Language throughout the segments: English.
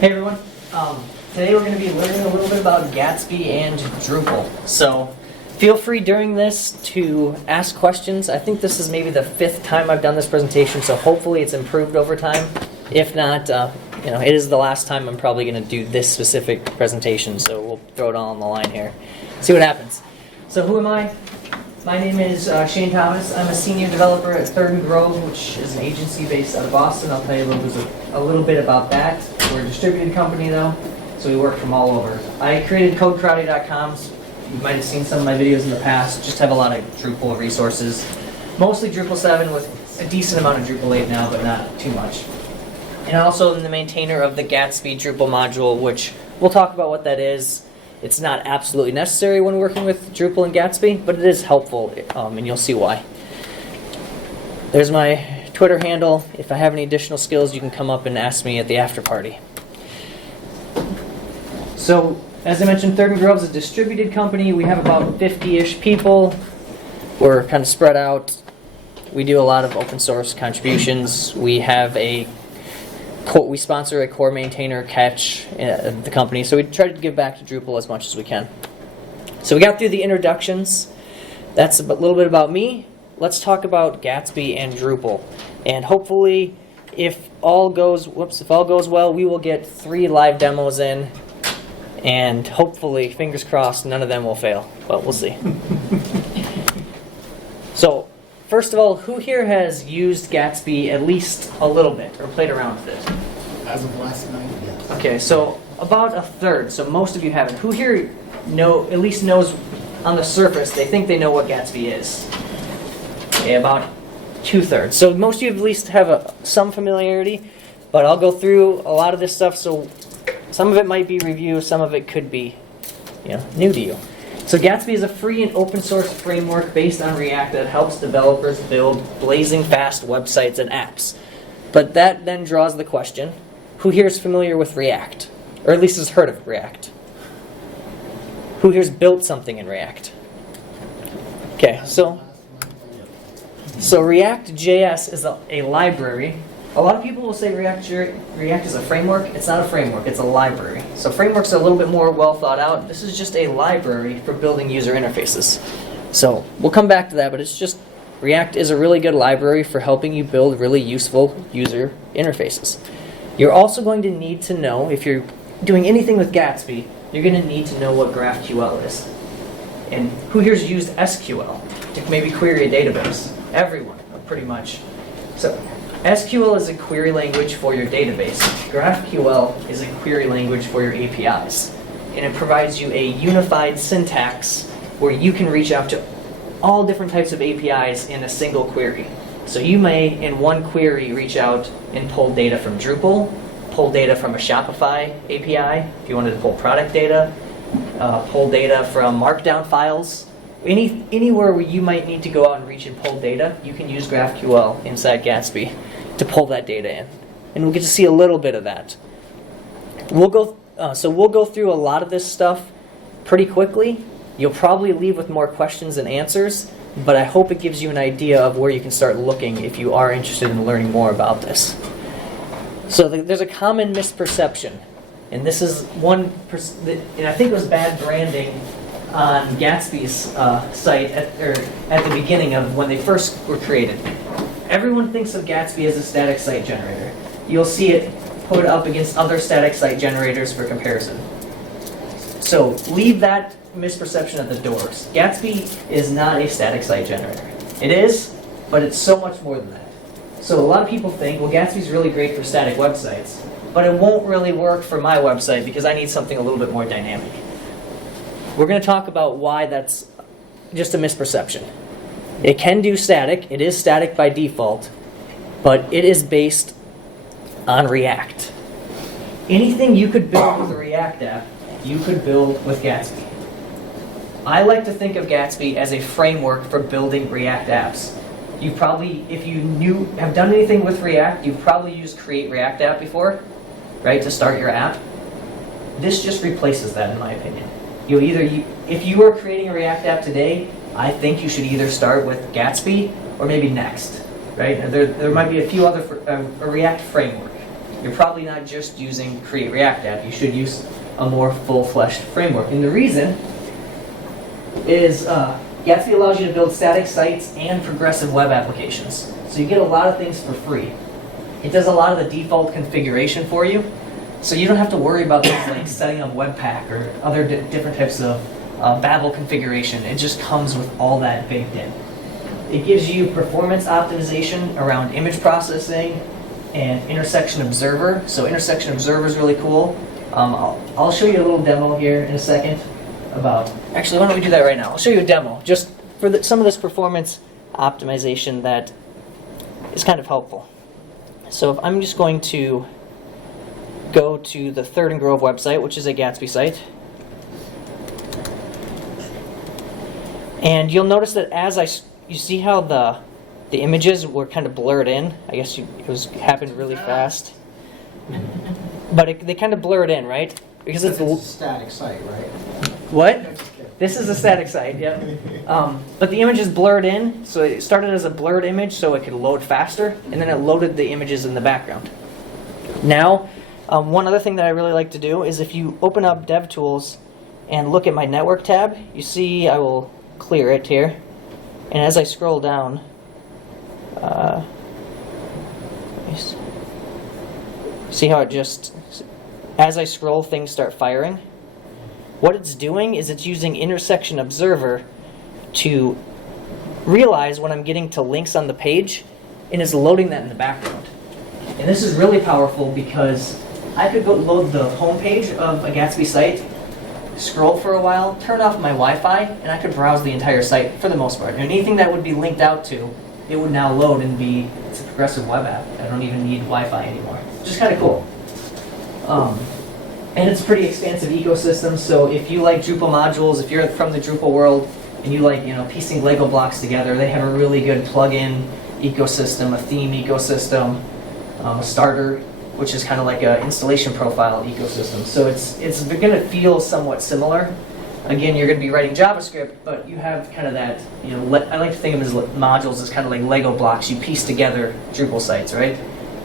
Hey everyone. Today we're going to be learning a little bit about Gatsby and Drupal. So feel free during this to ask questions. I think this is maybe the 5th time I've done this presentation, so hopefully it's improved over time. If not, it is the last time I'm probably going to do this specific presentation, so we'll throw it all on the line here. See what happens. So who am I? My name is ShaneThomas. I'm a senior developer at Third and Grove, which is an agency based out of Boston. I'll tell you a little bit about that. We're a distributed company though, so we work from all over. I created CodeKarate.com. You might have seen some of my videos in the past. Just have a lot of Drupal resources. Mostly Drupal 7 with a decent amount of Drupal 8 now, but not too much. And also I'm the maintainer of the Gatsby Drupal module, which we'll talk about what that is. It's not absolutely necessary when working with Drupal and Gatsby, but it is helpful, and you'll see why. There's my Twitter handle. If I have any additional skills, you can come up and ask me at the after party. So, as I mentioned, Third and Grove is a distributed company. We have about 50-ish people. We're kind of spread out. We do a lot of open source contributions. We have we sponsor a core maintainer catch at the company, so we try to give back to Drupal as much as we can. So we got through the introductions. That's a little bit about me. Let's talk about Gatsby and Drupal. And hopefully, if all goes well, we will get 3 live demos in, and hopefully, fingers crossed, none of them will fail. But we'll see. So, first of all, who here has used Gatsby at least a little bit, or played around with it? As of last night, yes. Okay, so about a third, so most of you haven't. Who here at least knows on the surface, they think they know what Gatsby is? Okay, about 2/3. So most of you at least have some familiarity, but I'll go through a lot of this stuff, so some of it might be review, some of it could be new to you. So Gatsby is a free and open source framework based on React that helps developers build blazing fast websites and apps. But that then draws the question, who here is familiar with React? Or at least has heard of React? Who here's built something in React? Okay, so React.js is a library. A lot of people will say React is a framework. It's not a framework, it's a library. So frameworks are a little bit more well thought out. This is just a library for building user interfaces. So we'll come back to that, but it's just React is a really good library for helping you build really useful user interfaces. You're also going to need to know, if you're doing anything with Gatsby, you're going to need to know what GraphQL is. And who here's used SQL to maybe query a database? Everyone, pretty much. So SQL is a query language for your database. GraphQL is a query language for your APIs. And it provides you a unified syntax where you can reach out to all different types of APIs in a single query. So you may, in one query, reach out and pull data from Drupal, pull data from a Shopify API, if you wanted to pull product data, pull data from Markdown files. Anywhere where you might need to go out and reach and pull data, you can use GraphQL inside Gatsby to pull that data in. And we'll get to see a little bit of that. We'll go through a lot of this stuff pretty quickly. You'll probably leave with more questions than answers, but I hope it gives you an idea of where you can start looking if you are interested in learning more about this. So there's a common misperception, and this is one, and I think it was bad branding on Gatsby's site at the beginning of when they first were created. Everyone thinks of Gatsby as a static site generator. You'll see it put up against other static site generators for comparison. So leave that misperception at the doors. Gatsby is not a static site generator. It is, but it's so much more than that. So a lot of people think, well, Gatsby's really great for static websites, but it won't really work for my website because I need something a little bit more dynamic. We're going to talk about why that's just a misperception. It can do static. It is static by default, but it is based on React. Anything you could build with a React app, you could build with Gatsby. I like to think of Gatsby as a framework for building React apps. You probably, if you have done anything with React, you've probably used Create React App before, right, to start your app. This just replaces that, in my opinion. If you are creating a React app today, I think you should either start with Gatsby or maybe Next, right? There might be a few other a React framework. you're probably not just using Create React App. You should use a more full-fleshed framework. And the reason is Gatsby allows you to build static sites and progressive web applications. So you get a lot of things for free. It does a lot of the default configuration for you, so you don't have to worry about things like setting up Webpack or other different types of Babel configuration. It just comes with all that baked in. It gives you performance optimization around image processing and intersection observer. So intersection observer is really cool. I'll show you a little demo here in a second about, actually why don't we do that right now? I'll show you a demo just for some of this performance optimization that is kind of helpful. So if I'm just going to go to the Third and Grove website, which is a Gatsby site, and you'll notice that you see how the images were kind of blurred in. I guess happened really fast, but they kind of blurred in, right? Because it's a static site, right? What? This is a static site, yep. But the image is blurred in, so it started as a blurred image so it could load faster, and then it loaded the images in the background. Now, one other thing that I really like to do is if you open up DevTools and look at my network tab, you see I will clear it here, and as I scroll down, see how it just, as I scroll, things start firing? What it's doing is it's using intersection observer to realize when I'm getting to links on the page and is loading that in the background. And this is really powerful because I could go load the home page of a Gatsby site, scroll for a while, turn off my Wi-Fi, and I could browse the entire site for the most part. And anything that would be linked out to, it would now load and it's a progressive web app. I don't even need Wi-Fi anymore. Which is kind of cool. And it's a pretty expansive ecosystem, so if you like Drupal modules, if you're from the Drupal world, and you like piecing Lego blocks together, they have a really good plugin ecosystem, a theme ecosystem, a starter, which is kind of like an installation profile ecosystem. So it's going to feel somewhat similar. Again, you're going to be writing JavaScript, but you have kind of that, I like to think of them as modules as kind of like Lego blocks. You piece together Drupal sites, right?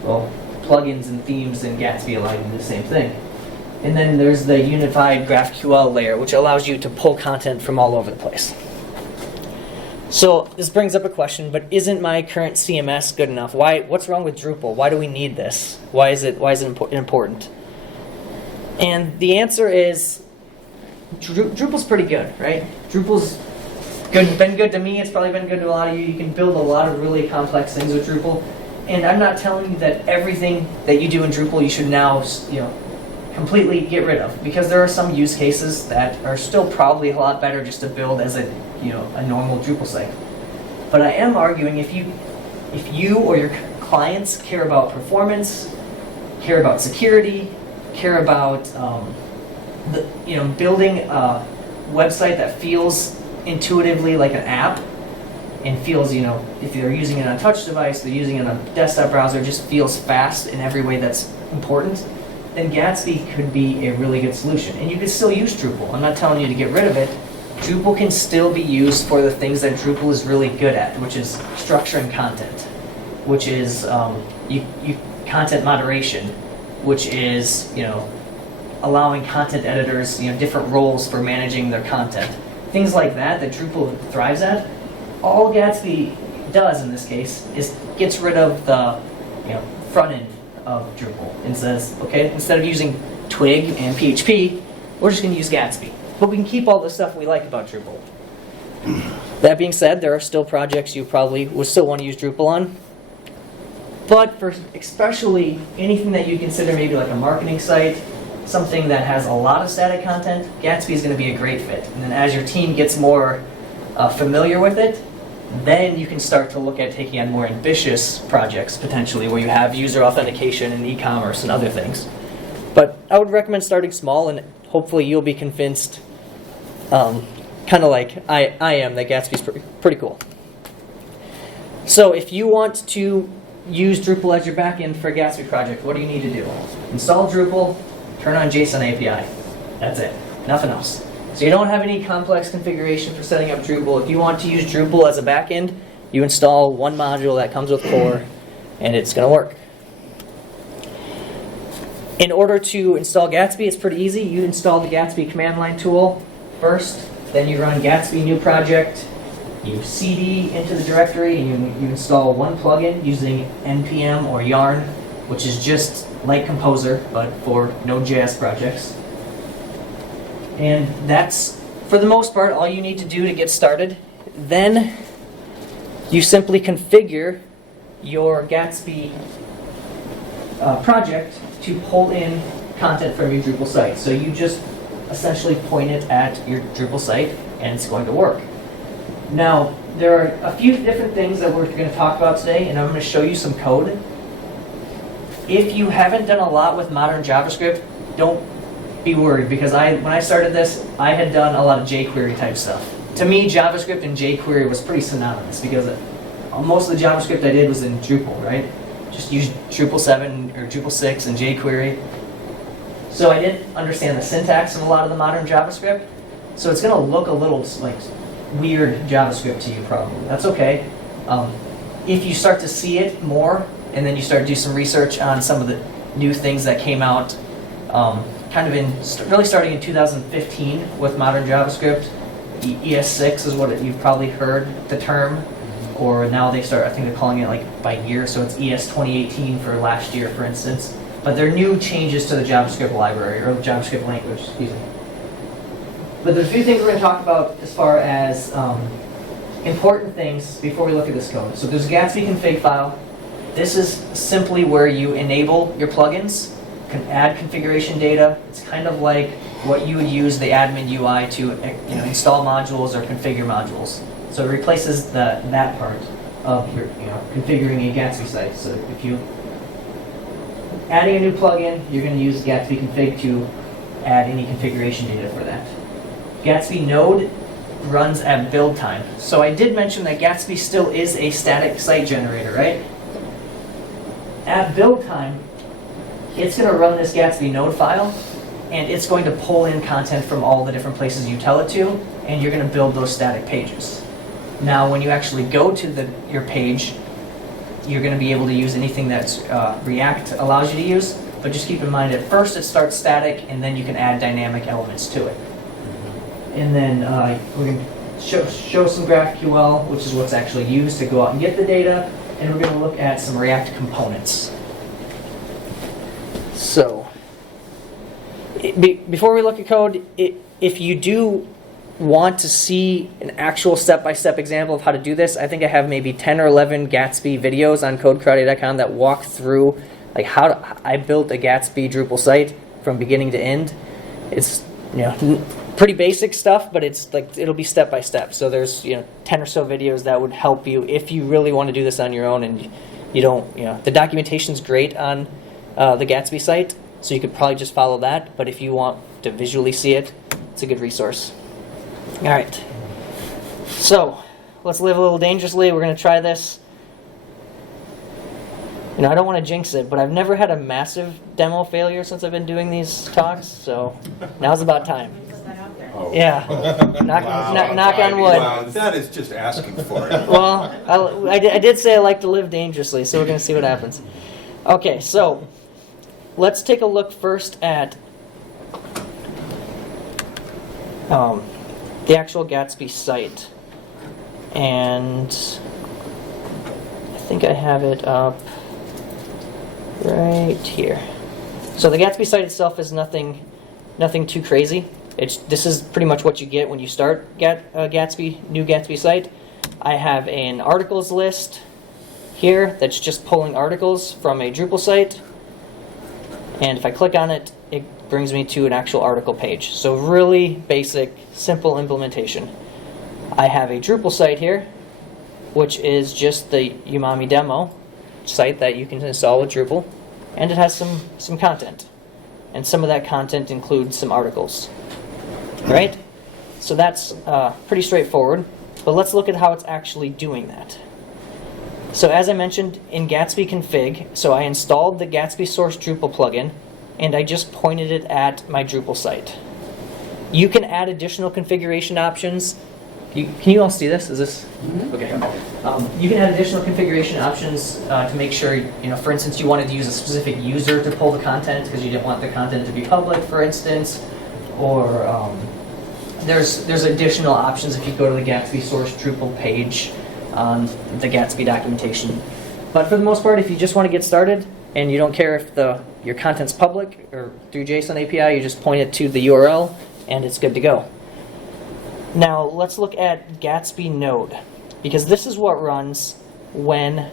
Well, plugins and themes in Gatsby allow you to do the same thing. And then there's the unified GraphQL layer, which allows you to pull content from all over the place. So this brings up a question, but isn't my current CMS good enough? What's wrong with Drupal? Why do we need this? Why is it important? And the answer is Drupal's pretty good, right? Drupal's been good to me. It's probably been good to a lot of you. You can build a lot of really complex things with Drupal. And I'm not telling you that everything that you do in Drupal you should now, completely get rid of, because there are some use cases that are still probably a lot better just to build as a normal Drupal site. But I am arguing if you or your clients care about performance, care about security, care about building a website that feels intuitively like an app and feels, if they're using it on a touch device, they're using it on a desktop browser, just feels fast in every way that's important, then Gatsby could be a really good solution. And you can still use Drupal. I'm not telling you to get rid of it. Drupal can still be used for the things that Drupal is really good at, which is structuring content, which is content moderation, which is allowing content editors different roles for managing their content. Things like that Drupal thrives at. All Gatsby does in this case is gets rid of the front end of Drupal and says, okay, instead of using Twig and PHP, we're just going to use Gatsby. But we can keep all the stuff we like about Drupal. That being said, there are still projects you probably would still want to use Drupal on. But for especially anything that you consider maybe like a marketing site, something that has a lot of static content, Gatsby is going to be a great fit. And then as your team gets more familiar with it, then you can start to look at taking on more ambitious projects, potentially, where you have user authentication and e-commerce and other things. But I would recommend starting small, and hopefully you'll be convinced, kind of like I am, that Gatsby's pretty cool. So if you want to use Drupal as your backend for a Gatsby project, what do you need to do? Install Drupal, turn on JSON API. That's it. Nothing else. So you don't have any complex configuration for setting up Drupal. If you want to use Drupal as a backend, you install one module that comes with core, and it's going to work. In order to install Gatsby, it's pretty easy. You install the Gatsby command line tool first, then you run Gatsby new project, you cd into the directory, and you install one plugin using npm or yarn, which is just like Composer, but for Node.js projects. And that's, for the most part, all you need to do to get started. Then you simply configure your Gatsby project to pull in content from your Drupal site. So you just essentially point it at your Drupal site and it's going to work. Now, there are a few different things that we're going to talk about today, and I'm going to show you some code. If you haven't done a lot with modern JavaScript, don't be worried, because when I started this, I had done a lot of jQuery type stuff. To me, JavaScript and jQuery was pretty synonymous, because most of the JavaScript I did was in Drupal, right? Just use Drupal 7 or Drupal 6 and jQuery. So I didn't understand the syntax of a lot of the modern JavaScript. So it's going to look a little like weird JavaScript to you probably. That's okay. If you start to see it more, and then you start to do some research on some of the new things that came out, kind of really starting in 2015 with modern JavaScript. ES6 is what you've probably heard the term, or now I think they're calling it like by year, so it's ES 2018 for last year, for instance. But there are new changes to the JavaScript library, or JavaScript language, excuse me. But there's a few things we're going to talk about as far as important things before we look at this code. So there's a Gatsby config file. This is simply where you enable your plugins, can add configuration data. It's kind of like what you would use the admin UI to install modules or configure modules. So it replaces that part of your configuring a Gatsby site. So if you adding a new plugin, you're going to use Gatsby config to add any configuration data for that. Gatsby node runs at build time. So I did mention that Gatsby still is a static site generator, right? At build time, it's going to run this Gatsby node file, and it's going to pull in content from all the different places you tell it to, and you're going to build those static pages. Now, when you actually go to your page, you're going to be able to use anything that React allows you to use, but just keep in mind at first it starts static, and then you can add dynamic elements to it. And then we're going to show some GraphQL, which is what's actually used to go out and get the data, and we're going to look at some React components. So, before we look at code, if you do want to see an actual step-by-step example of how to do this, I think I have maybe 10 or 11 Gatsby videos on codekarate.com that walk through like how I built a Gatsby Drupal site from beginning to end. It's pretty basic stuff, but it's like it'll be step-by-step. So there's 10 or so videos that would help you if you really want to do this on your own, and you don't the documentation's great on the Gatsby site, so you could probably just follow that. But if you want to visually see it, it's a good resource. All right, so let's live a little dangerously. We're going to try this. I don't want to jinx it, but I've never had a massive demo failure since I've been doing these talks, so now's about time. Oh. Yeah, knock on wood. Wow, that is just asking for it. Well, I did say I like to live dangerously, so we're going to see what happens. Okay, so let's take a look first at the actual Gatsby site. And I think I have it up right here. So the Gatsby site itself is nothing too crazy. This is pretty much what you get when you start new Gatsby site. I have an articles list here that's just pulling articles from a Drupal site. And if I click on it, it brings me to an actual article page. So really basic, simple implementation. I have a Drupal site here, which is just the Umami demo site that you can install with Drupal. And it has some content. And some of that content includes some articles. Right? So that's pretty straightforward. But let's look at how it's actually doing that. So as I mentioned, in Gatsby config, so I installed the Gatsby source Drupal plugin, and I just pointed it at my Drupal site. You can add additional configuration options Can you all see this? Is this? Okay. You can add additional configuration options to make sure, for instance, you wanted to use a specific user to pull the content because you didn't want the content to be public, for instance, or there's additional options if you go to the Gatsby source Drupal page on the Gatsby documentation. But for the most part, if you just want to get started and you don't care if your content's public or through JSON API, you just point it to the URL and it's good to go. Now let's look at Gatsby Node, because this is what runs when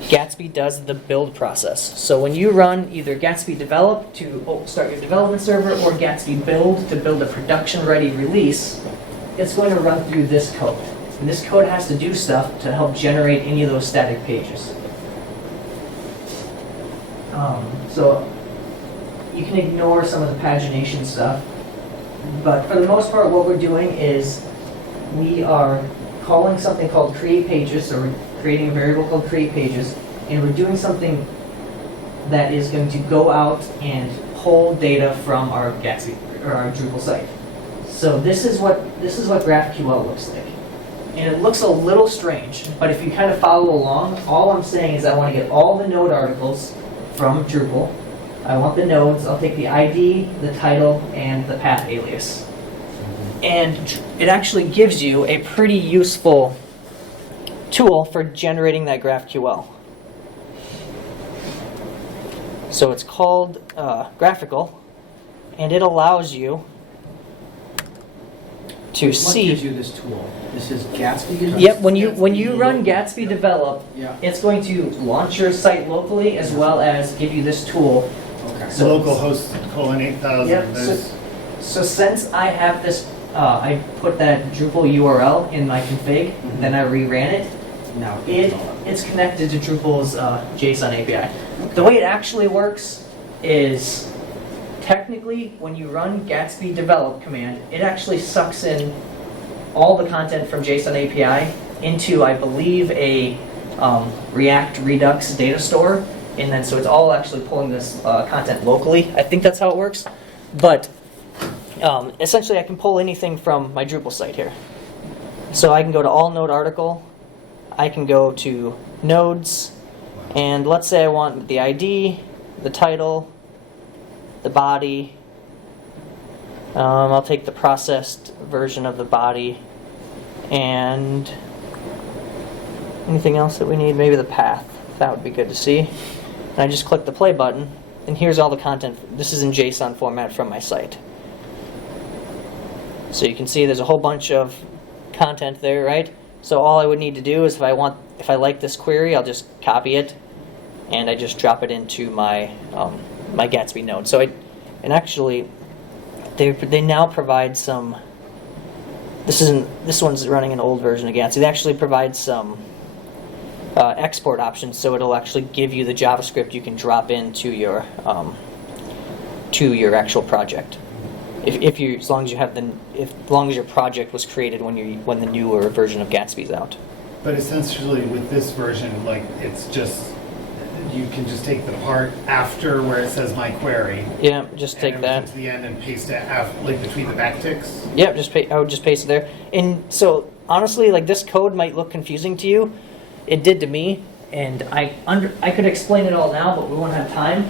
Gatsby does the build process. So when you run either Gatsby Develop to start your development server or Gatsby Build to build a production-ready release, it's going to run through this code. And this code has to do stuff to help generate any of those static pages. So you can ignore some of the pagination stuff. But for the most part, what we're doing is we are calling something called create pages, so we're creating a variable called create pages, and we're doing something that is going to go out and pull data from our Gatsby or our Drupal site. So this is what GraphQL looks like, and it looks a little strange. But if you kind of follow along, all I'm saying is I want to get all the node articles from Drupal. I want the nodes. I'll take the ID, the title, and the path alias. And it actually gives you a pretty useful tool for generating that GraphQL. So it's called Graphical, and it allows you to What see. gives you this tool? This is Gatsby? Yep, when you run Gatsby Develop, Yeah. it's going to launch your site locally as well as give you this tool. Okay. So- Localhost :8000. Yep. There's- So since I have this, I put that Drupal URL in my config, then I reran it. Now It's connected to Drupal's JSON API. The way it actually works is technically when you run Gatsby Develop command, it actually sucks in all the content from JSON API into, I believe, a React Redux data store, and then so it's all actually pulling this content locally. I think that's how it works, but essentially I can pull anything from my Drupal site here. So I can go to all node article, I can go to nodes, and let's say I want the ID, the title, the body. I'll take the processed version of the body, and anything else that we need, maybe the path. That would be good to see. And I just click the play button, and here's all the content. This is in JSON format from my site. So you can see there's a whole bunch of content there, right? So all I would need to do is if I like this query, I'll just copy it, and I just drop it into my my Gatsby node. So and actually, they now provide some. This one's running an old version of Gatsby. They actually provide some export options, so it'll actually give you the JavaScript you can drop into your actual project. As long as your project was created when the newer version of Gatsby's out. But essentially, with this version, like it's just you can just take the part after where it says my query. Yeah, just take and that. to the end and paste it like between the backticks. Yep, I would just paste it there. And so honestly, like this code might look confusing to you. It did to me, and I could explain it all now, but we won't have time.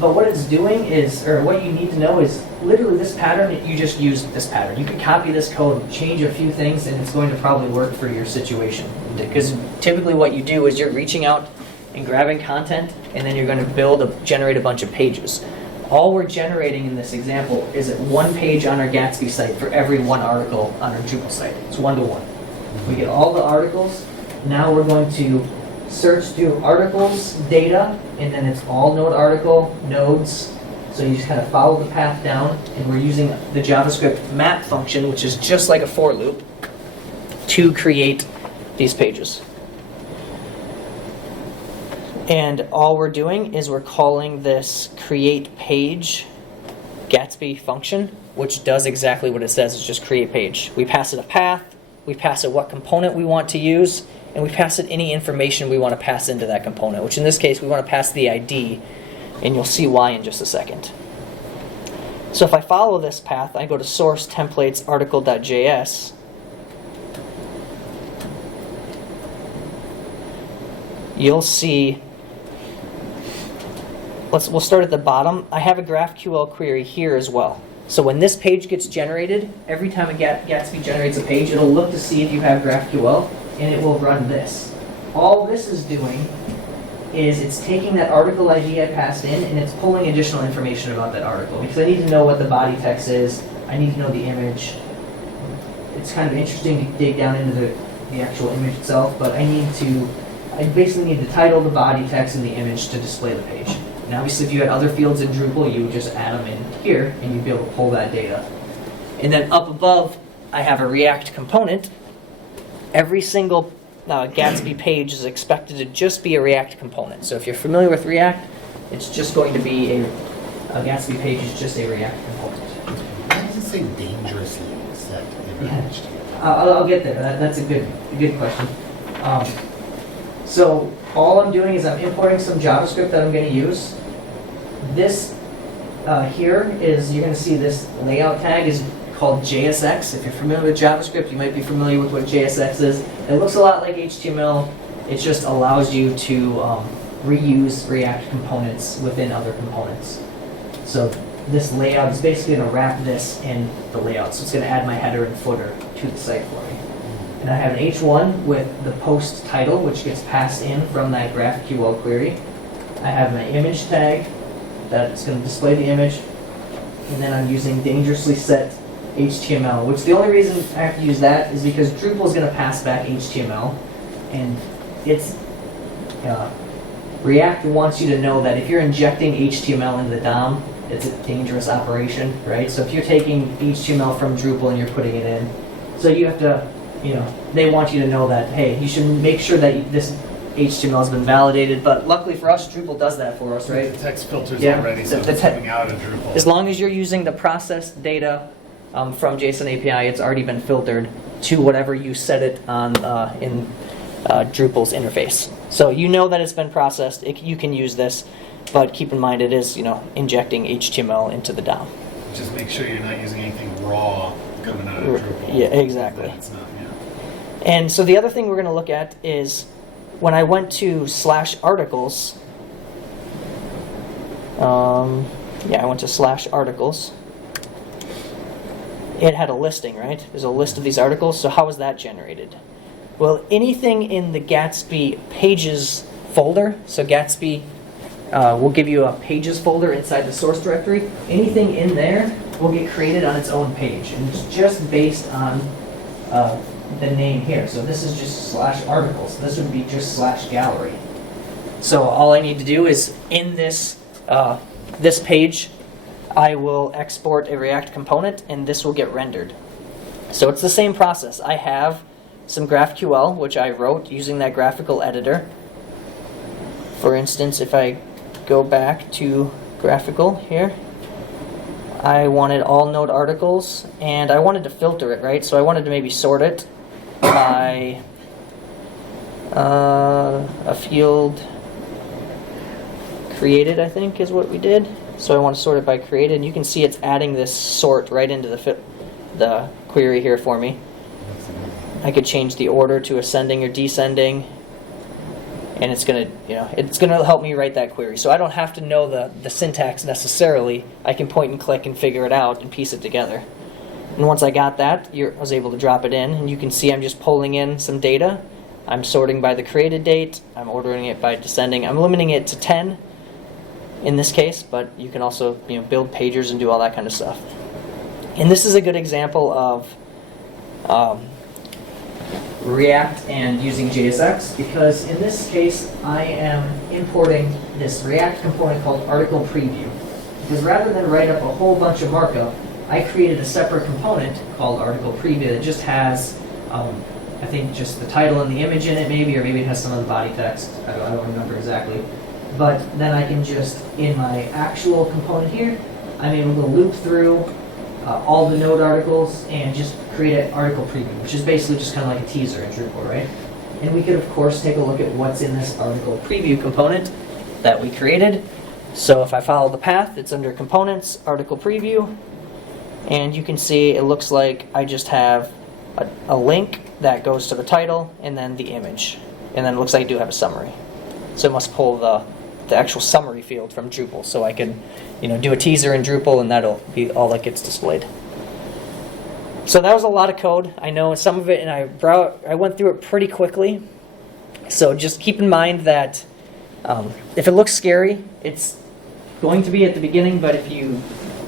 But what it's doing is, or what you need to know is, literally this pattern, you just use this pattern. You can copy this code, change a few things, and it's going to probably work for your situation. Because typically what you do is you're reaching out and grabbing content, and then you're going to generate a bunch of pages. All we're generating in this example is one page on our Gatsby site for every one article on our Drupal site. It's 1-to-1. We get all the articles. Now we're going to search through articles, data, and then it's all node article, nodes. So you just kind of follow the path down, and we're using the JavaScript map function, which is just like a for loop, to create these pages. And all we're doing is we're calling this create page Gatsby function, which does exactly what it says. It's just create page. We pass it a path, we pass it what component we want to use, and we pass it any information we want to pass into that component, which in this case we want to pass the ID, and you'll see why in just a second. So if I follow this path, I go to source templates article.js, you'll see, we'll start at the bottom. I have a GraphQL query here as well. So when this page gets generated, every time a Gatsby generates a page, it'll look to see if you have GraphQL, and it will run this. All this is doing is it's taking that article ID I passed in, and it's pulling additional information about that article, because I need to know what the body text is, I need to know the image. It's kind of interesting to dig down into the actual image itself, but I basically need the title, the body text, and the image to display the page. And obviously if you had other fields in Drupal, you would just add them in here, and you'd be able to pull that data. And then up above, I have a React component. Every single Gatsby page is expected to just be a React component. So if you're familiar with React, it's just going to be a Gatsby page is just a React component. Why does it say dangerously set in HTML? I'll get there. That's a good question. So all I'm doing is I'm importing some JavaScript that I'm going to use. This here is, you're going to see this layout tag is called JSX. If you're familiar with JavaScript, you might be familiar with what JSX is. It looks a lot like HTML. It just allows you to reuse React components within other components. So this layout is basically going to wrap this in the layout. So it's going to add my header and footer to the site for me. And I have an H1 with the post title, which gets passed in from that GraphQL query. I have my image tag that's going to display the image. And then I'm using dangerously set HTML, which the only reason I have to use that is because Drupal is going to pass back HTML. And it's React wants you to know that if you're injecting HTML into the DOM, it's a dangerous operation, right? So if you're taking HTML from Drupal and you're putting it in, so you have to, they want you to know that, hey, you should make sure that this HTML has been validated, but luckily for us, Drupal does that for us, right? The text filters Yeah. already, so it's coming out of Drupal. As long as you're using the processed data from JSON API, it's already been filtered to whatever you set it on in Drupal's interface. So you know that it's been processed, you can use this, but keep in mind it is, injecting HTML into the DOM. Just make sure you're not using anything raw coming out of Drupal. Yeah, exactly. It's not, And so the other thing we're going to look at is when I went to /articles, I went to /articles, it had a listing, right? There's a list of these articles, so how was that generated? Well, anything in the Gatsby pages folder, so Gatsby will give you a pages folder inside the source directory, anything in there will get created on its own page, and it's just based on the name here. So this is just /articles. This would be just /gallery. So all I need to do is in this this page, I will export a React component, and this will get rendered. So it's the same process. I have some GraphQL, which I wrote using that graphical editor. For instance, if I go back to graphical here, I wanted all node articles, and I wanted to filter it, right? So I wanted to maybe sort it by a field created, I think is what we did. So I want to sort it by created, and you can see it's adding this sort right into the query here for me. I could change the order to ascending or descending, and it's gonna, it's gonna help me write that query. So I don't have to know the syntax necessarily. I can point and click and figure it out and piece it together. And once I got that, I was able to drop it in, and you can see I'm just pulling in some data. I'm sorting by the created date. I'm ordering it by descending. I'm limiting it to 10 in this case, but you can also build pagers and do all that kind of stuff. And this is a good example of React and using JSX, because in this case I am importing this React component called article preview. Because rather than write up a whole bunch of markup, I created a separate component called article preview that just has, I think, just the title and the image in it, maybe, or maybe it has some of the body text. I don't remember exactly. But then I can just, in my actual component here, I'm able to loop through all the node articles and just create an article preview, which is basically just kind of like a teaser in Drupal, right? And we could, of course, take a look at what's in this article preview component that we created. So if I follow the path, it's under Components, Article Preview, and you can see it looks like I just have a link that goes to the title and then the image. And then it looks like I do have a summary. So it must pull the actual summary field from Drupal. So I can, do a teaser in Drupal, and that'll be all that gets displayed. So that was a lot of code. I know some of it, and I went through it pretty quickly. So just keep in mind that if it looks scary, it's going to be at the beginning, but if you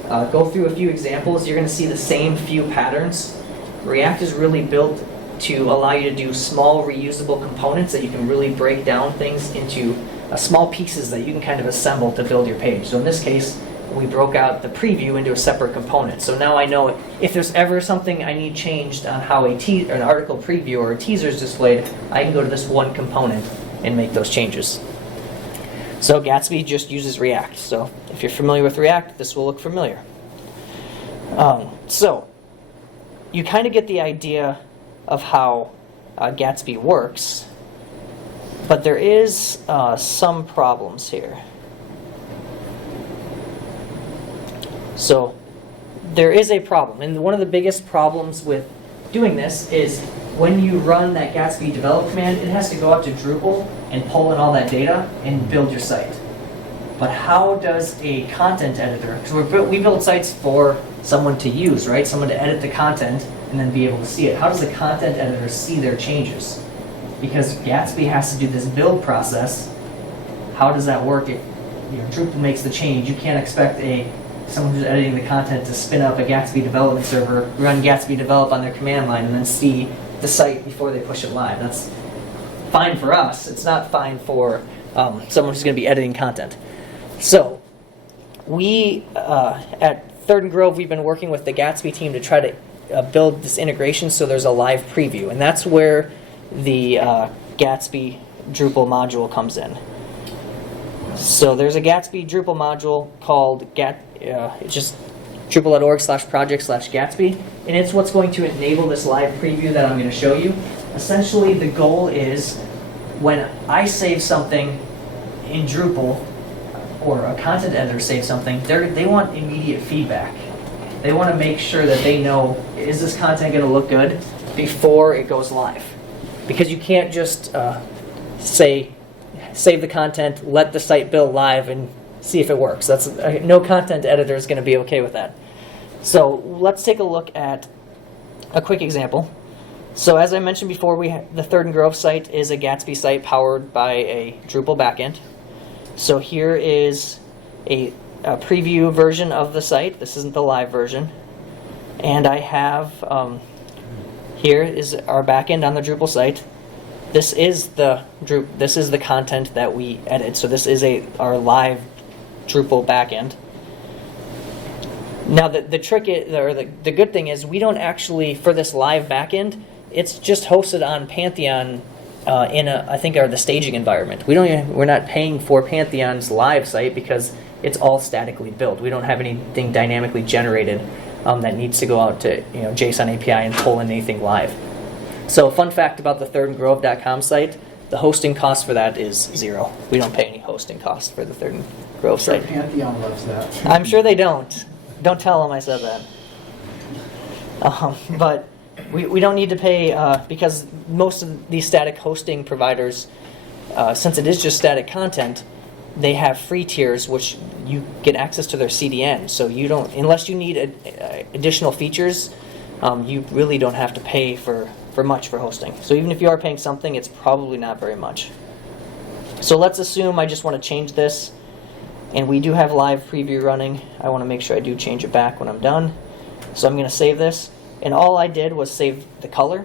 go through a few examples, you're going to see the same few patterns. React is really built to allow you to do small reusable components that you can really break down things into small pieces that you can kind of assemble to build your page. So in this case, we broke out the preview into a separate component. So now I know if there's ever something I need changed on how an article preview or a teaser is displayed, I can go to this one component and make those changes. So Gatsby just uses React. So if you're familiar with React, this will look familiar. So you kind of get the idea of how Gatsby works, but there is some problems here. So there is a problem, and one of the biggest problems with doing this is when you run that Gatsby develop command, it has to go out to Drupal and pull in all that data and build your site. But how does a content editor, because we build sites for someone to use, right? Someone to edit the content and then be able to see it. How does the content editor see their changes? Because Gatsby has to do this build process. How does that work? If Drupal makes the change, you can't expect someone who's editing the content to spin up a Gatsby development server, run Gatsby develop on their command line, and then see the site before they push it live. That's fine for us. It's not fine for someone who's going to be editing content. So we, at Third and Grove, we've been working with the Gatsby team to try to build this integration so there's a live preview. And that's where the Gatsby Drupal module comes in. So there's a Gatsby Drupal module called it's just drupal.org/project/Gatsby, and it's what's going to enable this live preview that I'm going to show you. Essentially, the goal is when I save something in Drupal, or a content editor saves something, they want immediate feedback. They want to make sure that they know, is this content going to look good before it goes live? Because you can't just save the content, let the site build live, and see if it works. No content editor is going to be okay with that. So let's take a look at a quick example. So as I mentioned before, the Third and Grove site is a Gatsby site powered by a Drupal backend. So here is a preview version of the site. This isn't the live version. And I have, here is our backend on the Drupal site. This is the content that we edit. So this is our live Drupal backend. Now the trick is, or the good thing is, we don't actually, for this live backend, it's just hosted on Pantheon I think the staging environment. We're not paying for Pantheon's live site because it's all statically built. We don't have anything dynamically generated that needs to go out to JSON API and pull in anything live. So fun fact about the thirdandgrove.com site, the hosting cost for that is 0. We don't pay any hosting costs for the Third and Grove site. Pantheon loves that. I'm sure they don't. Don't tell them I said that. But we don't need to pay because most of these static hosting providers, since it is just static content, they have free tiers which you get access to their CDN. So you don't, unless you need additional features, you really don't have to pay for much for hosting. So even if you are paying something, it's probably not very much. So let's assume I just want to change this, and we do have live preview running. I want to make sure I do change it back when I'm done. So I'm going to save this, and all I did was save the color.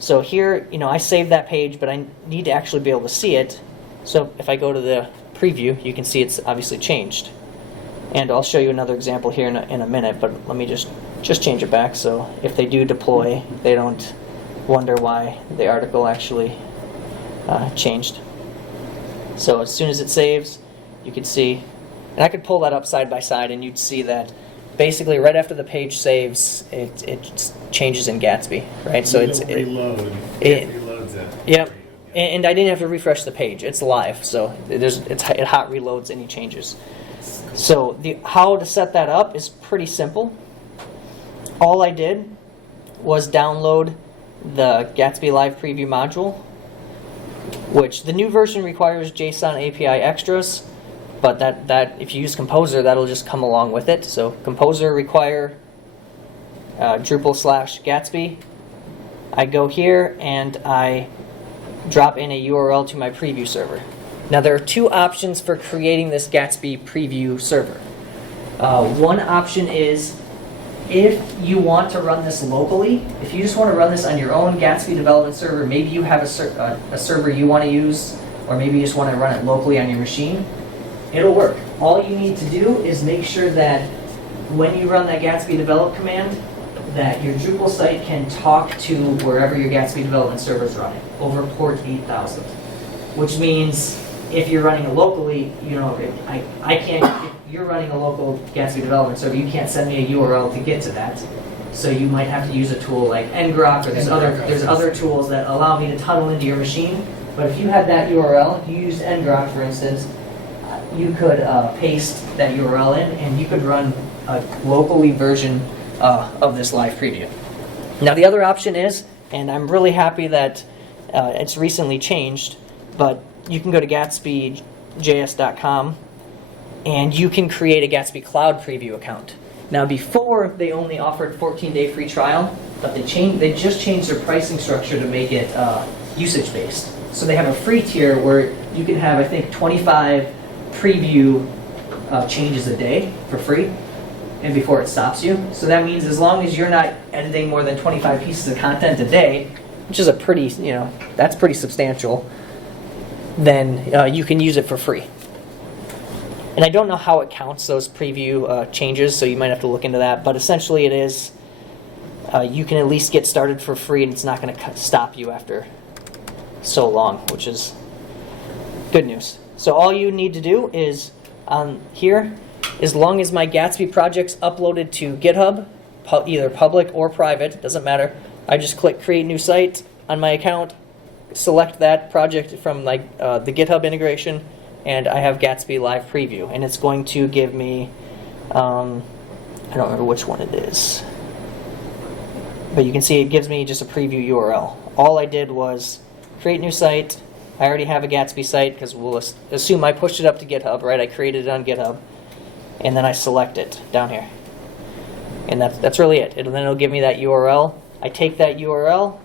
So here, I saved that page, but I need to actually be able to see it. So if I go to the preview, you can see it's obviously changed. And I'll show you another example here in a minute, but let me just change it back so if they do deploy, they don't wonder why the article actually changed. So as soon as it saves, you can see, and I could pull that up side by side, and you'd see that basically right after the page saves, it changes in Gatsby, right? So it reloads it. Yep. And I didn't have to refresh the page. It's live, so it hot reloads any changes. So how to set that up is pretty simple. All I did was download the Gatsby Live Preview module, which the new version requires JSON API extras, but that if you use Composer, that'll just come along with it. So Composer require Drupal/Gatsby. I go here and I drop in a URL to my preview server. Now there are two options for creating this Gatsby preview server. One option is if you want to run this locally, if you just want to run this on your own Gatsby development server, maybe you have a server you want to use, or maybe you just want to run it locally on your machine, it'll work. All you need to do is make sure that when you run that Gatsby develop command, that your Drupal site can talk to wherever your Gatsby development server is running, over port 8000. Which means if you're running it locally, you know, I can't, if you're running a local Gatsby development server, you can't send me a URL to get to that. So you might have to use a tool like ngrok, or there's other tools that allow me to tunnel into your machine. But if you had that URL, if you used ngrok, for instance, you could paste that URL in, and you could run a locally version of this live preview. Now the other option is, and I'm really happy that it's recently changed, but you can go to gatsbyjs.com and you can create a Gatsby Cloud preview account. Now before, they only offered 14-day free trial, but they just changed their pricing structure to make it usage-based. So they have a free tier where you can have, I think, 25 preview changes a day for free, and before it stops you. So that means as long as you're not editing more than 25 pieces of content a day, which is a pretty, you know, that's pretty substantial, then you can use it for free. And I don't know how it counts those preview changes, so you might have to look into that. But essentially it is, you can at least get started for free, and it's not going to stop you after so long, which is good news. So all you need to do is here, as long as my Gatsby project's uploaded to GitHub, either public or private, doesn't matter, I just click Create New Site on my account, select that project from like the GitHub integration, and I have Gatsby Live Preview, and it's going to give me, I don't remember which one it is, but you can see it gives me just a preview URL. All I did was create new site. I already have a Gatsby site because we'll assume I pushed it up to GitHub, right? I created it on GitHub, and then I select it down here. And that's really it. Then it'll give me that URL. I take that URL,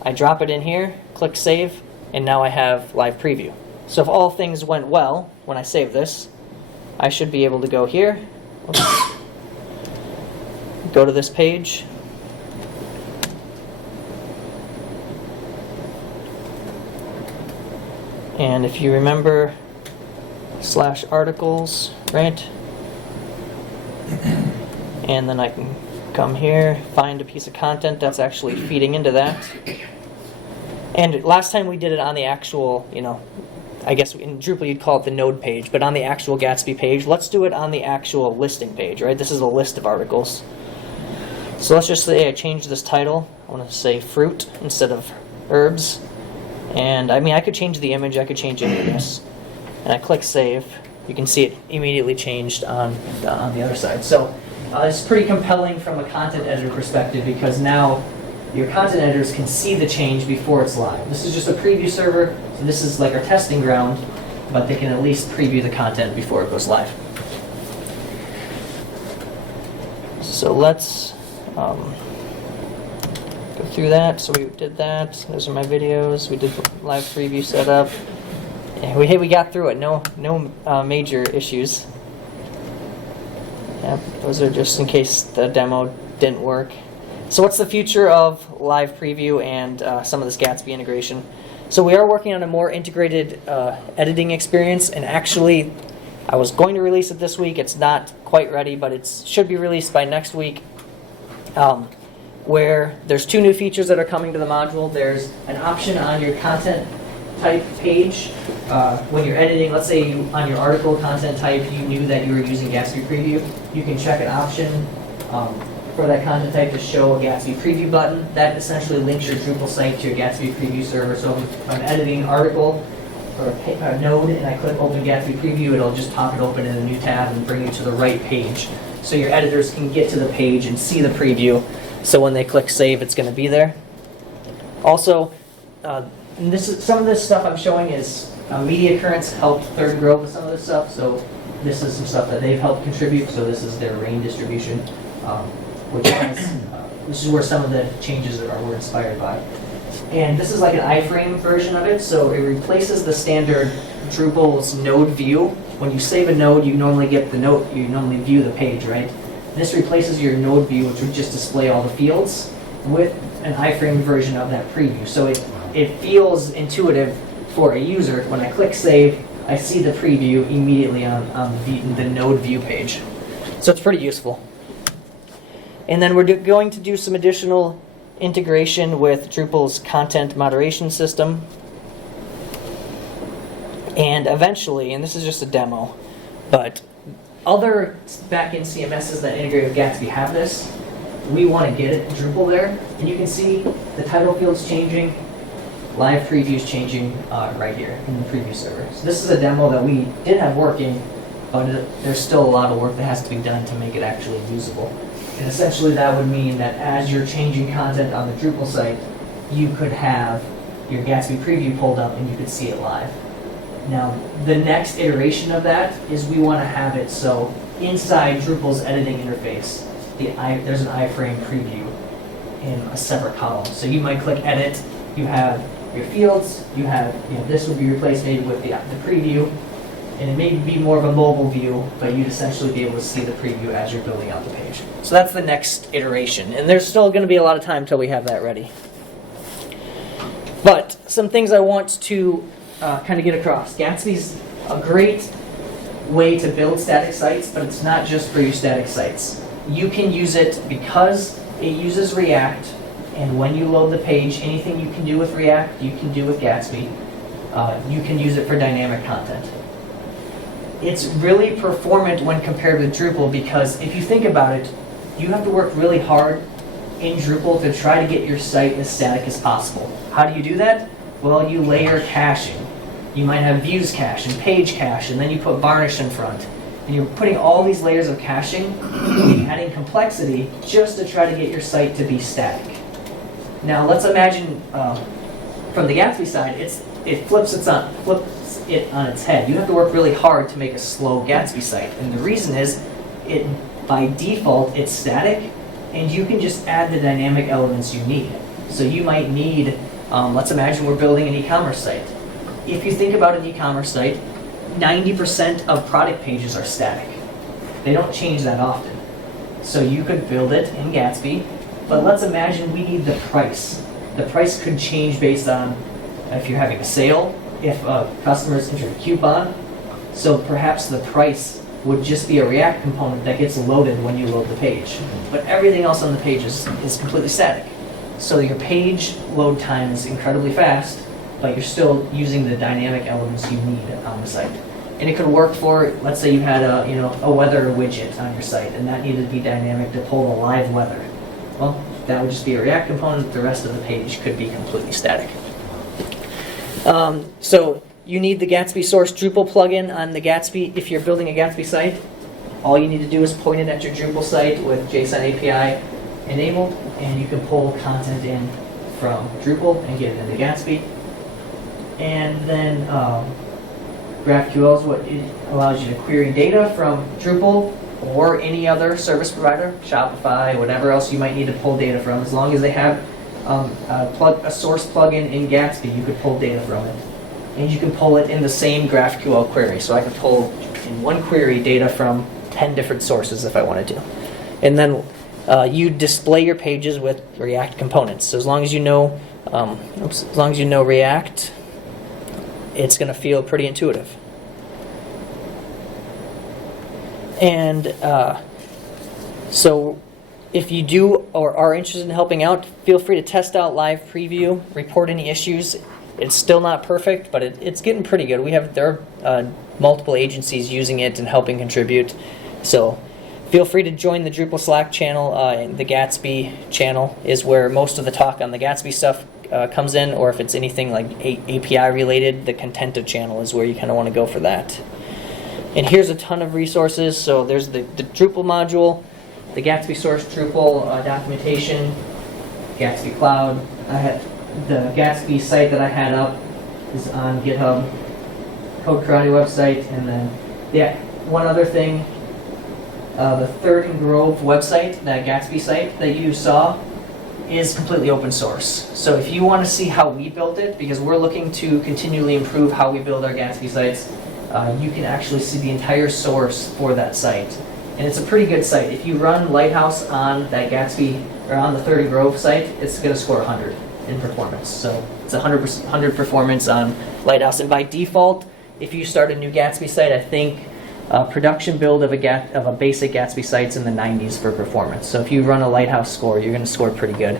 I drop it in here, click Save, and now I have Live Preview. So if all things went well, when I save this, I should be able to go here, go to this page, and if you remember /articles, right? And then I can come here, find a piece of content that's actually feeding into that. And last time we did it on the actual, you know, I guess in Drupal you'd call it the node page, but on the actual Gatsby page. Let's do it on the actual listing page, right? This is a list of articles. So let's just say I change this title. I want to say fruit instead of herbs. And I mean, I could change the image, I could change any of this. And I click Save. You can see it immediately changed on the other side. So it's pretty compelling from a content editor perspective, because now your content editors can see the change before it's live. This is just a preview server, so this is like our testing ground, but they can at least preview the content before it goes live. So let's go through that. So we did that. Those are my videos. We did the live preview setup. Yeah, we got through it. No major issues. Yep, those are just in case the demo didn't work. So what's the future of live preview and some of this Gatsby integration? So we are working on a more integrated editing experience, and actually I was going to release it this week. It's not quite ready, but it should be released by next week, where there's two new features that are coming to the module. There's an option on your content type page when you're editing. Let's say on your article content type you knew that you were using Gatsby Preview. You can check an option for that content type to show a Gatsby Preview button. That essentially links your Drupal site to your Gatsby Preview server. So if I'm editing an article or a node and I click Open Gatsby Preview, it'll just pop it open in a new tab and bring you to the right page. So your editors can get to the page and see the preview. So when they click Save, it's going to be there. Also, and this is some of this stuff I'm showing is Media Currents helped Third Grove with some of this stuff. So this is some stuff that they've helped contribute. So this is their rain distribution, which is where some of the changes were inspired by. And this is like an iframe version of it. So it replaces the standard Drupal's node view. When you save a node, you normally get the node. You normally view the page, right? This replaces your node view, which would just display all the fields, with an iframe version of that preview. So it feels intuitive for a user. When I click save, I see the preview immediately on the node view page. So it's pretty useful. And then we're going to do some additional integration with Drupal's content moderation system. And eventually, and this is just a demo, but other backend CMSs that integrate with Gatsby have this. We want to get it Drupal there, and you can see the title field's changing, live preview's changing right here in the preview server. So this is a demo that we did have working, but there's still a lot of work that has to be done to make it actually usable. And essentially that would mean that as you're changing content on the Drupal site, you could have your Gatsby preview pulled up and you could see it live. Now, the next iteration of that is we want to have it so inside Drupal's editing interface, there's an iframe preview in a separate column. So you might click edit, you have your fields, you have, this would be replaced maybe with the preview, and it may be more of a mobile view, but you'd essentially be able to see the preview as you're building out the page. So that's the next iteration, and there's still going to be a lot of time until we have that ready. But some things I want to kind of get across. Gatsby's a great way to build static sites, but it's not just for your static sites. You can use it because it uses React, and when you load the page, anything you can do with React, you can do with Gatsby. You can use it for dynamic content. It's really performant when compared with Drupal because if you think about it, you have to work really hard in Drupal to try to get your site as static as possible. How do you do that? Well, you layer caching. You might have views cache and page cache, and then you put varnish in front. And you're putting all these layers of caching, adding complexity, just to try to get your site to be static. Now, let's imagine from the Gatsby side, it flips it on its head. You have to work really hard to make a slow Gatsby site, and the reason is, by default, it's static, and you can just add the dynamic elements you need. So you might need, let's imagine we're building an e-commerce site. If you think about an e-commerce site, 90% of product pages are static. They don't change that often. So you could build it in Gatsby, but let's imagine we need the price. The price could change based on if you're having a sale, if customers enter a coupon. So perhaps the price would just be a React component that gets loaded when you load the page. But everything else on the page is completely static. So your page load time is incredibly fast, but you're still using the dynamic elements you need on the site. And it could work for, let's say you had a weather widget on your site, and that needed to be dynamic to pull the live weather. Well, that would just be a React component. The rest of the page could be completely static. So you need the Gatsby source Drupal plugin on the Gatsby. If you're building a Gatsby site, all you need to do is point it at your Drupal site with JSON API enabled, and you can pull content in from Drupal and get it into Gatsby. And then GraphQL is what it allows you to query data from Drupal or any other service provider, Shopify, whatever else you might need to pull data from. As long as they have a source plugin in Gatsby, you could pull data from it. And you can pull it in the same GraphQL query. So I could pull in one query data from 10 different sources if I wanted to. And then you display your pages with React components. So as long as you know, React, it's going to feel pretty intuitive. And so if you do or are interested in helping out, feel free to test out live preview, report any issues. It's still not perfect, but it's getting pretty good. There are multiple agencies using it and helping contribute. So feel free to join the Drupal Slack channel. The Gatsby channel is where most of the talk on the Gatsby stuff comes in, or if it's anything like API related, the Contenta channel is where you kind of want to go for that. And here's a ton of resources. So there's the Drupal module, the Gatsby source Drupal documentation, Gatsby Cloud. I the Gatsby site that I had up is on GitHub, Code Karate website, and then yeah, one other thing, the Third and Grove website, that Gatsby site that you saw, is completely open source. So if you want to see how we built it, because we're looking to continually improve how we build our Gatsby sites, you can actually see the entire source for that site. And it's a pretty good site. If you run Lighthouse on that Gatsby, or on the Third and Grove site, it's going to score 100 in performance. So it's 100 performance on Lighthouse. And by default, if you start a new Gatsby site, I think production build of a basic Gatsby site's in the 90s for performance. So if you run a Lighthouse score, you're going to score pretty good.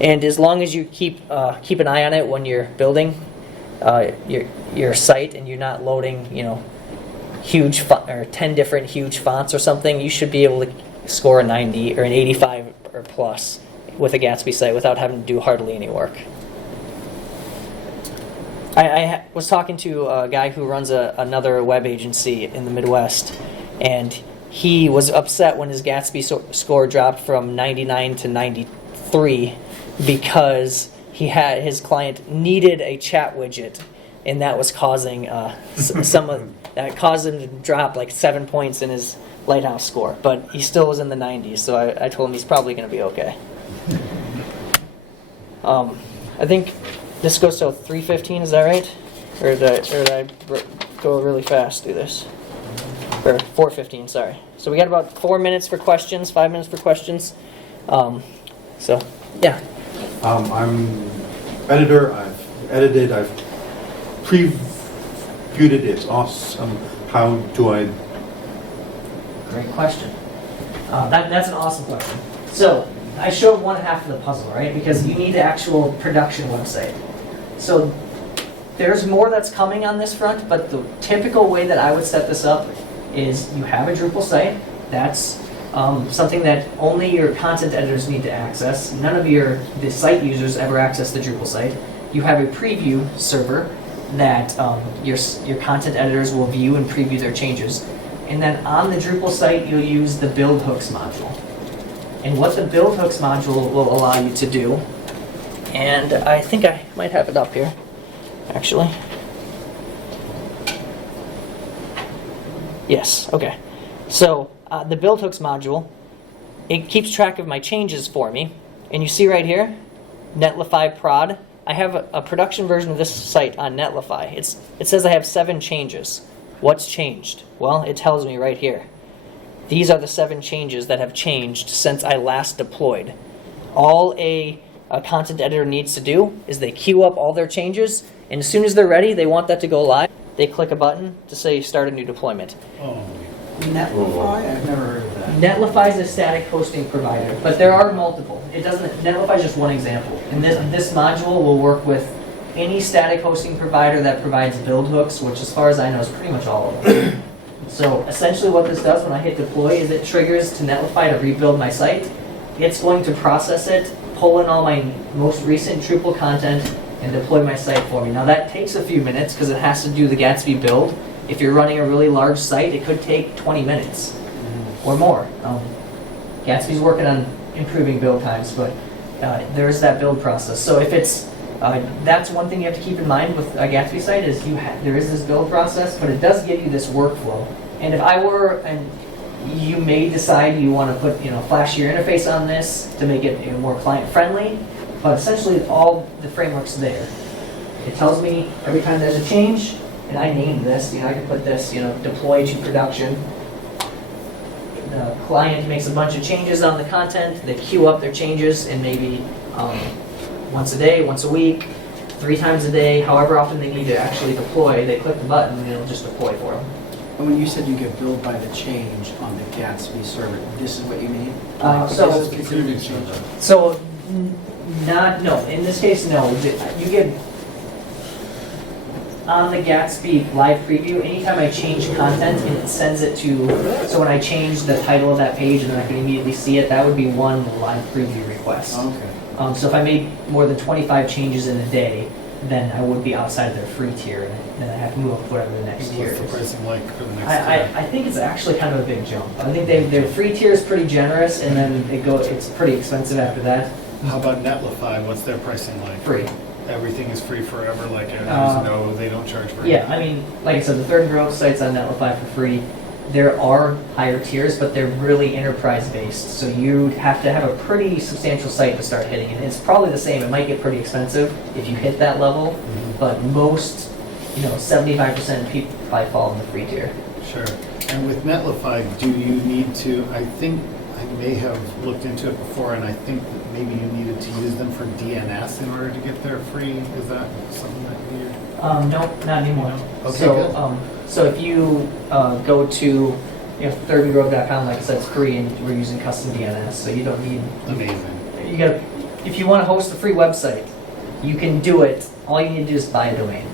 And as long as you keep an eye on it when you're building your site and you're not loading, huge or 10 different huge fonts or something, you should be able to score a 90 or an 85 or plus with a Gatsby site without having to do hardly any work. I was talking to a guy who runs another web agency in the Midwest, and he was upset when his Gatsby score dropped from 99 to 93 because his client needed a chat widget, and that was causing that caused him to drop like 7 points in his Lighthouse score. But he still was in the 90s, so I told him he's probably going to be okay. I think this goes to 3:15, is that right? Or did I go really fast through this? Or 4:15, sorry. So we got about 4 minutes for questions, 5 minutes for questions. So, yeah. I'm editor, I've edited, I've previewed it, it's awesome. How do I... Great question. That's an awesome question. So, I showed one half of the puzzle, right? Because you need an actual production website. So, there's more that's coming on this front, but the typical way that I would set this up is you have a Drupal site. That's something that only your content editors need to access. None of the site users ever access the Drupal site. You have a preview server that your content editors will view and preview their changes. And then on the Drupal site, you'll use the build hooks module. And what the build hooks module will allow you to do, and I think I might have it up here, actually. Yes, okay. So the build hooks module, it keeps track of my changes for me. And you see right here, Netlify prod. I have a production version of this site on Netlify. It says I have 7 changes. What's changed? Well, it tells me right here. These are the 7 changes that have changed since I last deployed. All a content editor needs to do is they queue up all their changes, and as soon as they're ready, they want that to go live, they click a button to say start a new deployment. Oh, Netlify? I've never heard of that. Netlify is a static hosting provider, but there are multiple. Netlify is just one example. And this module will work with any static hosting provider that provides build hooks, which as far as I know is pretty much all of them. So essentially what this does when I hit deploy is it triggers to Netlify to rebuild my site. It's going to process it, pull in all my most recent Drupal content, and deploy my site for me. Now that takes a few minutes because it has to do the Gatsby build. If you're running a really large site, it could take 20 minutes or more. Gatsby's working on improving build times, but there's that build process. So if it's that's one thing you have to keep in mind with a Gatsby site is there is this build process, but it does give you this workflow. And if I were, and you may decide you want to put flashier interface on this to make it more client friendly, but essentially all the framework's there. It tells me every time there's a change, and I named this. I could put this, deploy to production. The client makes a bunch of changes on the content. They queue up their changes, and maybe once a day, once a week, 3 times a day, however often they need to actually deploy, they click the button and it'll just deploy for them. And when you said you get billed by the change on the Gatsby server, this is what you mean? So This is considered a change. So, no. In this case, no. You get on the Gatsby live preview. Anytime I change content, it sends it to. So when I change the title of that page, and then I can immediately see it, that would be one live preview request. Okay. So if I made more than 25 changes in a day, then I would be outside of their free tier, and then I have to move up to whatever the next tier what's the is. pricing like for the next tier? I think it's actually kind of a big jump. I think their free tier is pretty generous, and then it's pretty expensive after that. How about Netlify? What's their pricing like? Free. everything is free forever, like they don't charge for Yeah, anything? I mean, like I said, the third growth sites on Netlify for free. There are higher tiers, but they're really enterprise based. So you have to have a pretty substantial site to start hitting it. It's probably the same. It might get pretty expensive if you hit that level, but most, 75% of people probably fall in the free tier. Sure. And with Netlify, do you need to, I think, I may have looked into it before, and I think that maybe you needed to use them for DNS in order to get their free. Is that something that you're... Nope, not anymore. Okay, So, good. so if you go to thirdgrove.com, like I said, it's free, and we're using custom DNS, so you don't need. Amazing. You got. If you want to host a free website, you can do it. All you need to do is buy a domain.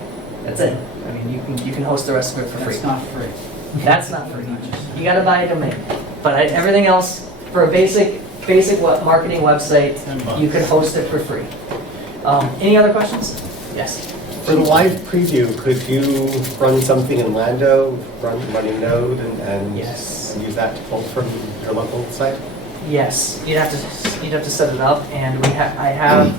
That's it. I mean, you can host the rest of it for free. That's not free. That's not free. You got to buy a domain. But everything else, for a basic marketing website, $10. you can host it for free. Any other questions? Yes. For the live preview, could you run something in Lando, running Node, and Yes. use that to pull from your local site? Yes, you'd have to set it up, and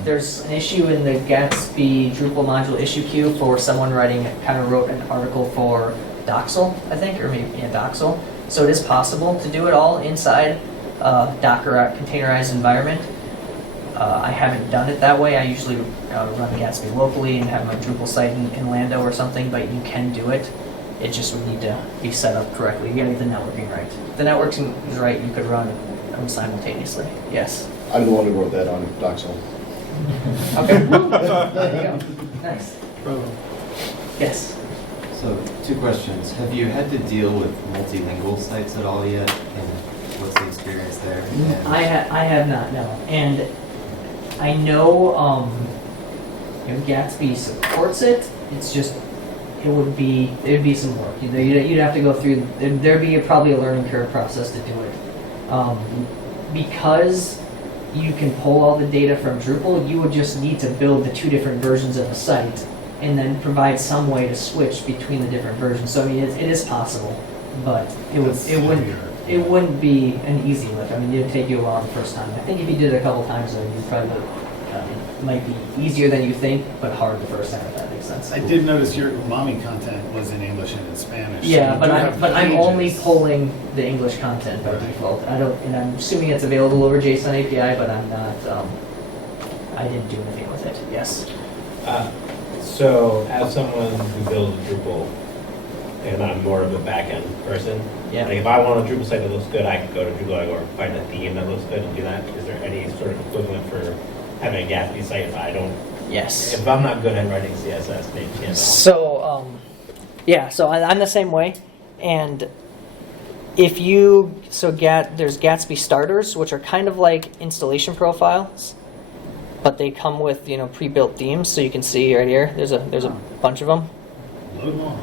there's an issue in the Gatsby Drupal module issue queue for someone wrote an article for Doxel, I think, or maybe Doxel. So it is possible to do it all inside Docker containerized environment. I haven't done it that way. I usually run Gatsby locally and have my Drupal site in Lando or something, but you can do it. It just would need to be set up correctly. You gotta get the networking right. If the networking is right, you could run them simultaneously. Yes. I'm the one who wrote that on Doxel. Okay. There you go. Nice. Yes. So, 2 questions. Have you had to deal with multilingual sites at all yet? And what's the experience there? And I have not, no. And I know, Gatsby supports it. It's just, it'd be some work. You'd have to go through, there'd be probably a learning curve process to do it. Because you can pull all the data from Drupal, you would just need to build the 2 different versions of the site and then provide some way to switch between the different versions. So I mean, it is possible, but it wouldn't be an easy lift. I mean, it'd take you a while the first time. I think if you did it a couple times, though, you probably it might be easier than you think, but hard the first time, if that makes sense. I did notice your umami content was in English and in Spanish. so Yeah, you but do I'm have only pages. pulling the English content by Right. default. And I'm assuming it's available over JSON API, but I'm not. I didn't do anything with it. Yes. So, as someone who builds a Drupal, and I'm more of a back-end person, Yeah. like if I want a Drupal site that looks good, I could go to Drupal or find a theme that looks good and do that. Is there any sort of equivalent for having a Gatsby site if I don't? Yes. If I'm not good at writing CSS, maybe can't. So, so I'm the same way. And there's Gatsby starters, which are kind of like installation profiles, but they come with, pre-built themes. So you can see right here, there's a bunch of them. Load more.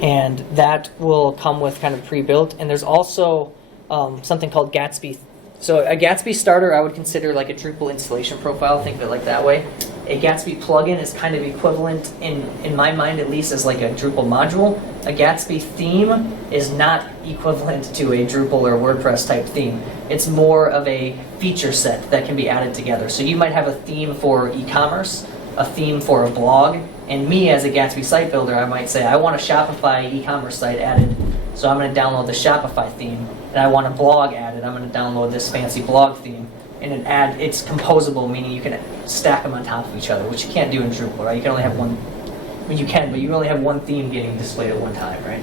And that will come with kind of pre-built. And there's also something called Gatsby. So a Gatsby starter I would consider like a Drupal installation profile, think of it like that way. A Gatsby plugin is kind of equivalent, in my mind at least, as like a Drupal module. A Gatsby theme is not equivalent to a Drupal or WordPress type theme. It's more of a feature set that can be added together. So you might have a theme for e-commerce, a theme for a blog, and me as a Gatsby site builder, I might say, I want a Shopify e-commerce site added, so I'm going to download the Shopify theme, and I want a blog added, I'm going to download this fancy blog theme, and it's composable, meaning you can stack them on top of each other, which you can't do in Drupal, right? You can only have one, I mean you can, but you only have one theme getting displayed at one time, right?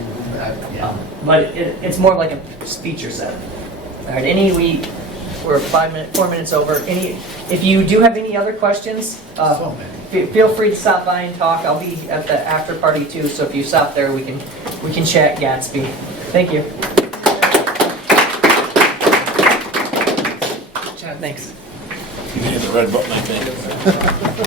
But it's more like a feature set. All right, we're 4 minutes over. If you do have any other questions, feel free to stop by and talk. I'll be at the after party too, so if you stop there, we can chat Gatsby. Thank you. Thanks. You hit the red button, I think.